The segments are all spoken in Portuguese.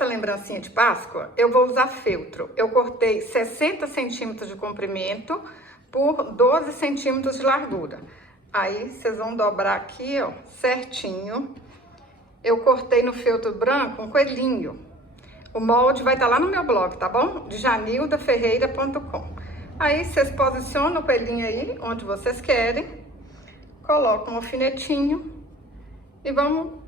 Essa lembrancinha de Páscoa, eu vou usar feltro. Eu cortei 60 centímetros de comprimento por 12 centímetros de largura. Aí, vocês vão dobrar aqui, ó, certinho. Eu cortei no feltro branco um coelhinho. O molde vai estar lá no meu blog, tá bom? djanildaferreira.com. Aí, vocês posicionam o coelhinho aí, onde vocês querem. Colocam um alfinetinho. E vamos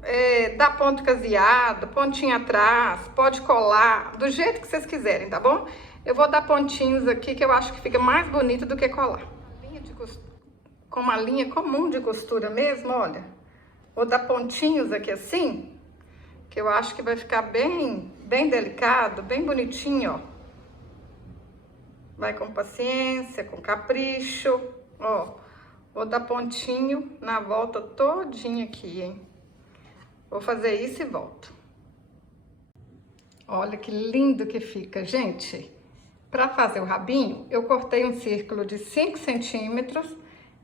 dar ponto caseado, pontinho atrás, pode colar, do jeito que vocês quiserem, tá bom? Eu vou dar pontinhos aqui que eu acho que fica mais bonito do que colar. Com uma linha comum de costura mesmo, olha. Vou dar pontinhos aqui assim, que eu acho que vai ficar bem delicado, bem bonitinho, ó. Vai com paciência, com capricho, ó. Vou dar pontinho na volta todinha aqui, hein? Vou fazer isso e volto. Olha que lindo que fica, gente. Para fazer o rabinho, eu cortei um círculo de 5 centímetros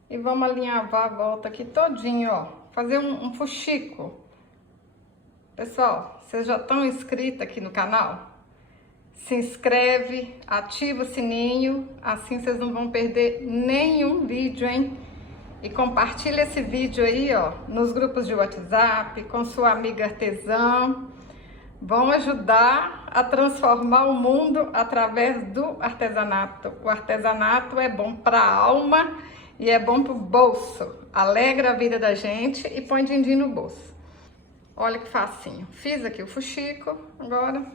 e vamos alinhavar a volta aqui todinho, ó. Fazer um fuxico. Pessoal, vocês já estão inscritos aqui no canal? Se inscreve, ativa o sininho, assim vocês não vão perder nenhum vídeo, hein? E compartilha esse vídeo aí, ó, nos grupos de WhatsApp, com sua amiga artesã. Vão ajudar a transformar o mundo através do artesanato. O artesanato é bom para a alma e é bom para o bolso. Alegra a vida da gente e põe din-din no bolso. Olha que facinho. Fiz aqui o fuxico, agora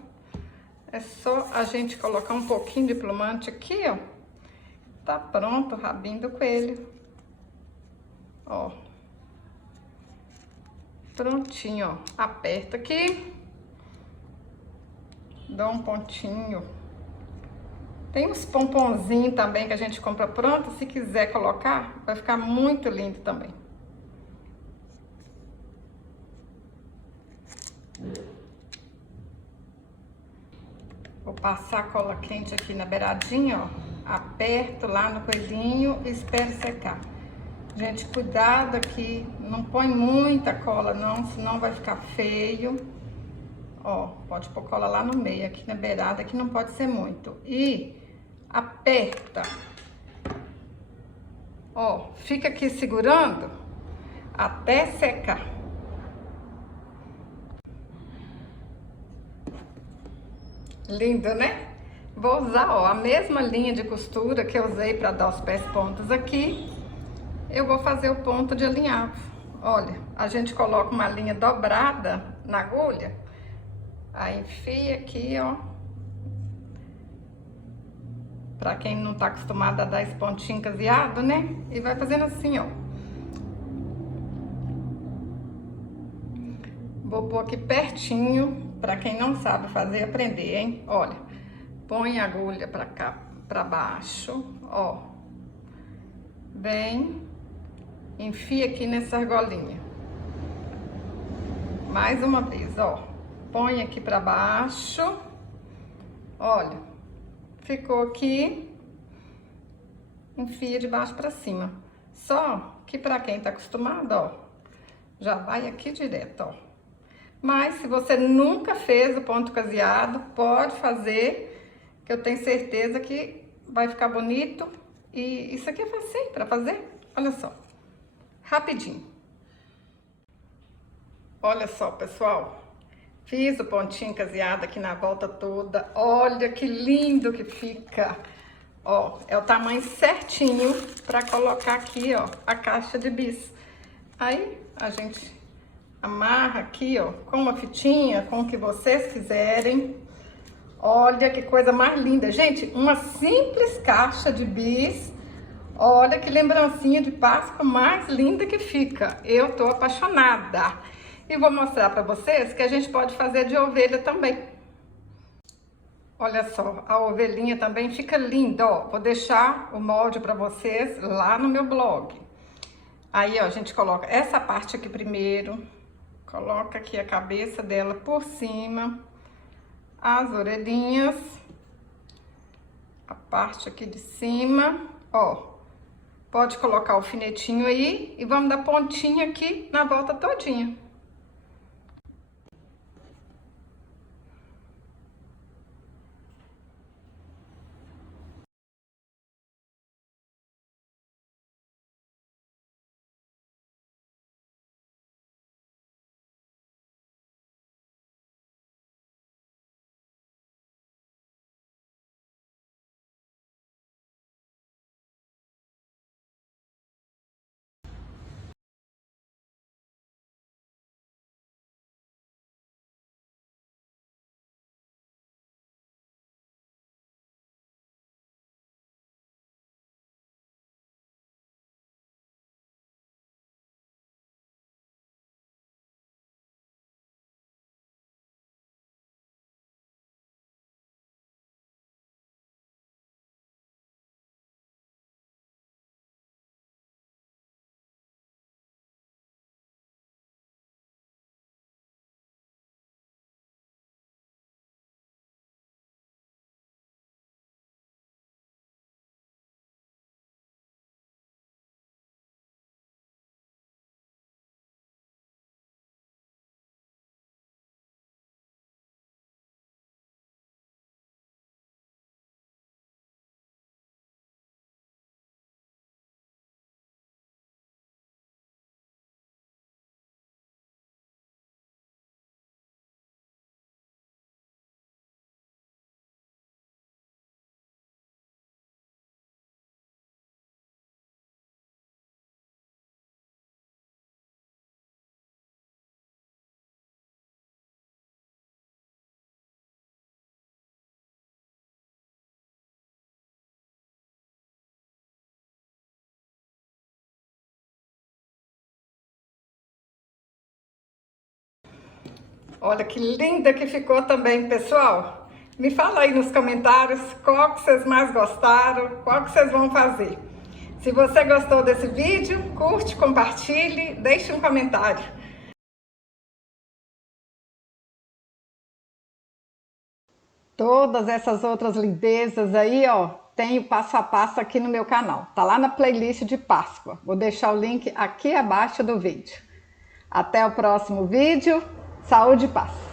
é só a gente colocar um pouquinho de plumante aqui, ó. Tá pronto o rabinho do coelho. Ó, prontinho, ó. Aperta aqui, dá um pontinho. Tem uns pomponzinhos também que a gente compra pronto, se quiser colocar, vai ficar muito lindo também. Vou passar a cola quente aqui na beiradinha, ó. Aperto lá no coelhinho e espero secar. Gente, cuidado aqui, não põe muita cola não, senão vai ficar feio. Ó, pode pôr cola lá no meio, aqui na beirada, aqui não pode ser muito. E aperta. Ó, fica aqui segurando até secar. Lindo, né? Vou usar, ó, a mesma linha de costura que eu usei para dar os pés pontos aqui. Eu vou fazer o ponto de alinhavo. Olha, a gente coloca uma linha dobrada na agulha, aí enfia aqui, ó. Pra quem não tá acostumado a dar esse pontinho caseado, né? E vai fazendo assim, ó. Vou pôr aqui pertinho, pra quem não sabe fazer, aprender, hein? Olha, põe a agulha pra cá, pra baixo, ó. Vem. Enfia aqui nessa argolinha. Mais uma vez, ó. Põe aqui pra baixo. Olha, ficou aqui. Enfia de baixo pra cima. Só que pra quem tá acostumado, ó, já vai aqui direto, ó. Mas se você nunca fez o ponto caseado, pode fazer, que eu tenho certeza que vai ficar bonito. E isso aqui é facinho pra fazer. Olha só. Rapidinho. Olha só, pessoal. Fiz o pontinho caseado aqui na volta toda. Olha que lindo que fica. Ó, é o tamanho certinho para colocar aqui, ó, a caixa de bis. Aí a gente amarra aqui, ó, com uma fitinha, com o que vocês quiserem. Olha que coisa mais linda. Gente, uma simples caixa de bis. Olha que lembrancinha de Páscoa mais linda que fica. Eu tô apaixonada. E vou mostrar pra vocês que a gente pode fazer de ovelha também. Olha só, a ovelhinha também fica linda, ó. Vou deixar o molde pra vocês lá no meu blog. Aí, ó, a gente coloca essa parte aqui primeiro. Coloca aqui a cabeça dela por cima. As orelhinhas. A parte aqui de cima, ó. Pode colocar o alfinetinho aí e vamos dar pontinha aqui na volta todinha. Olha que linda que ficou também, pessoal. Me fala aí nos comentários qual que vocês mais gostaram, qual que vocês vão fazer. Se você gostou desse vídeo, curte, compartilhe, deixe um comentário. Todas essas outras lindezas aí, ó, tenho passo a passo aqui no meu canal. Tá lá na playlist de Páscoa. Vou deixar o link aqui abaixo do vídeo. Até o próximo vídeo. Saúde e paz!